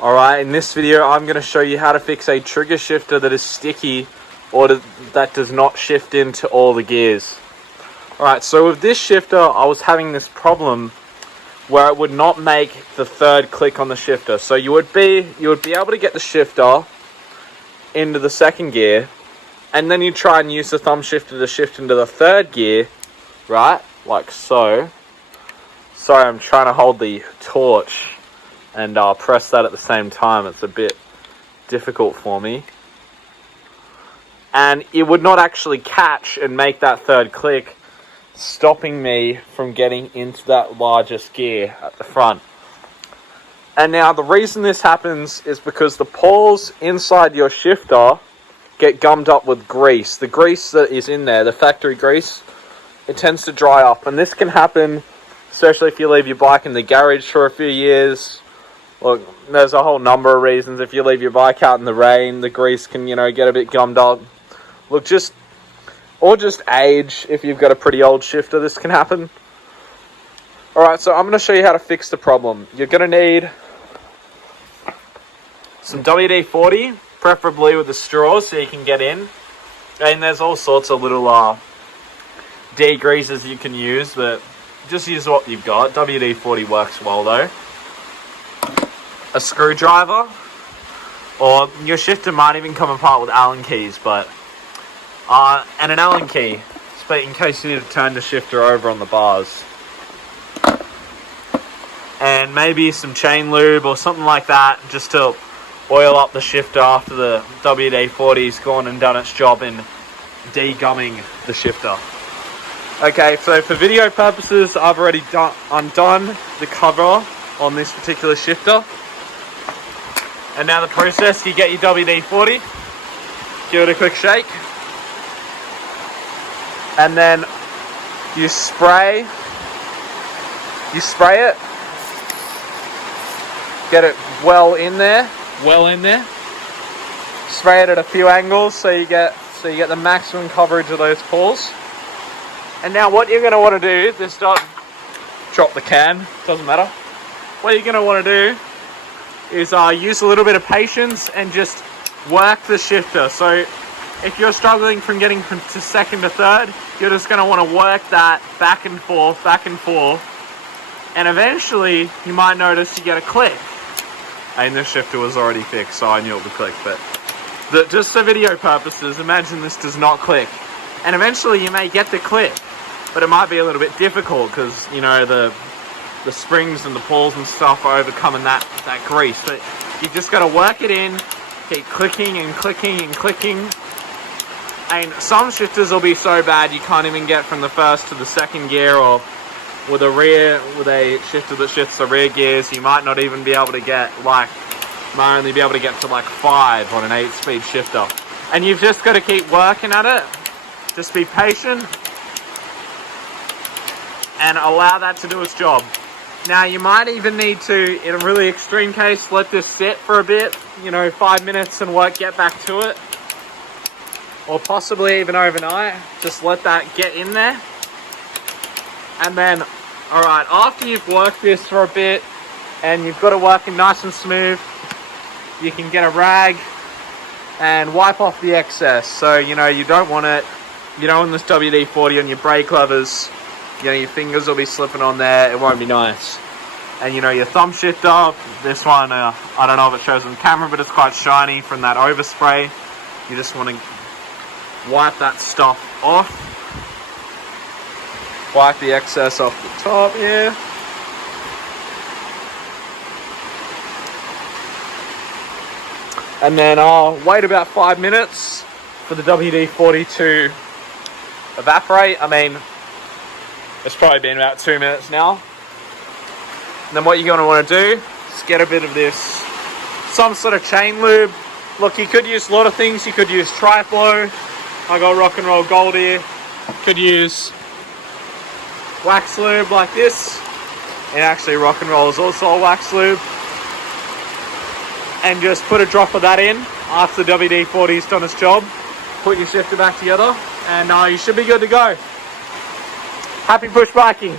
Alright, in this video I'm going to show you how to fix a trigger shifter that is sticky or that does not shift into all the gears. Alright, so with this shifter I was having this problem where it would not make the third click on the shifter. So you would be able to get the shifter into the second gear, and then you try and use the thumb shifter to shift into the third gear, right? Like so. Sorry, I'm trying to hold the torch and press that at the same time. It's a bit difficult for me. And it would not actually catch and make that third click, stopping me from getting into that largest gear at the front. And now the reason this happens is because the pawls inside your shifter get gummed up with grease. The grease that is in there, the factory grease, it tends to dry up. And this can happen, especially if you leave your bike in the garage for a few years. Look, there's a whole number of reasons. If you leave your bike out in the rain, the grease can, get a bit gummed up. Look, just age. If you've got a pretty old shifter, this can happen. Alright, so I'm going to show you how to fix the problem. You're going to need some WD-40, preferably with a straw so you can get in. And there's all sorts of little degreasers you can use, but just use what you've got. WD-40 works well though. A screwdriver, or your shifter might even come apart with Allen keys, but and an Allen key, in case you need to turn the shifter over on the bars. And maybe some chain lube or something like that, just to oil up the shifter after the WD-40's gone and done its job in de-gumming the shifter. Okay, so for video purposes, I've already undone the cover on this particular shifter. And now the process, you get your WD-40, give it a quick shake, and then you spray it, get it well in there, spray it at a few angles so you get the maximum coverage of those pawls. And now what you're going to want to do, this doesn't drop the can, doesn't matter. What you're going to want to do is use a little bit of patience and just work the shifter. So if you're struggling from getting to second to third, you're just going to want to work that back and forth, and eventually you might notice you get a click. And this shifter was already fixed, so I knew it would click, but just for video purposes, imagine this does not click. And eventually you may get the click, but it might be a little bit difficult because, the springs and the pawls and stuff are overcoming that grease. But you just got to work it in, keep clicking and clicking and clicking. And some shifters will be so bad you can't even get from the first to the second gear, or with a shifter that shifts the rear gears, you might not even be able to get might only be able to get to 5 on an 8-speed shifter. And you've just got to keep working at it. Just be patient and allow that to do its job. Now you might even need to, in a really extreme case, let this sit for a bit, 5 minutes and get back to it. Or possibly even overnight. Just let that get in there. And then, alright, after you've worked this for a bit and you've got it working nice and smooth, you can get a rag and wipe off the excess. So, you don't want it, on this WD-40 on your brake levers, your fingers will be slipping on there, it won't be nice. And your thumb shifter, this one, I don't know if it shows on camera, but it's quite shiny from that overspray. You just want to wipe that stuff off. Wipe the excess off the top here. And then I'll wait about 5 minutes for the WD-40 to evaporate. It's probably been about 2 minutes now. And then what you're going to want to do is get a bit of this, some sort of chain lube. Look, you could use a lot of things. You could use Triplo. I got Rock and Roll Gold here. Could use wax lube like this. And actually Rock and Roll is also a wax lube. And just put a drop of that in after the WD-40's done its job. Put your shifter back together and you should be good to go. Happy push biking.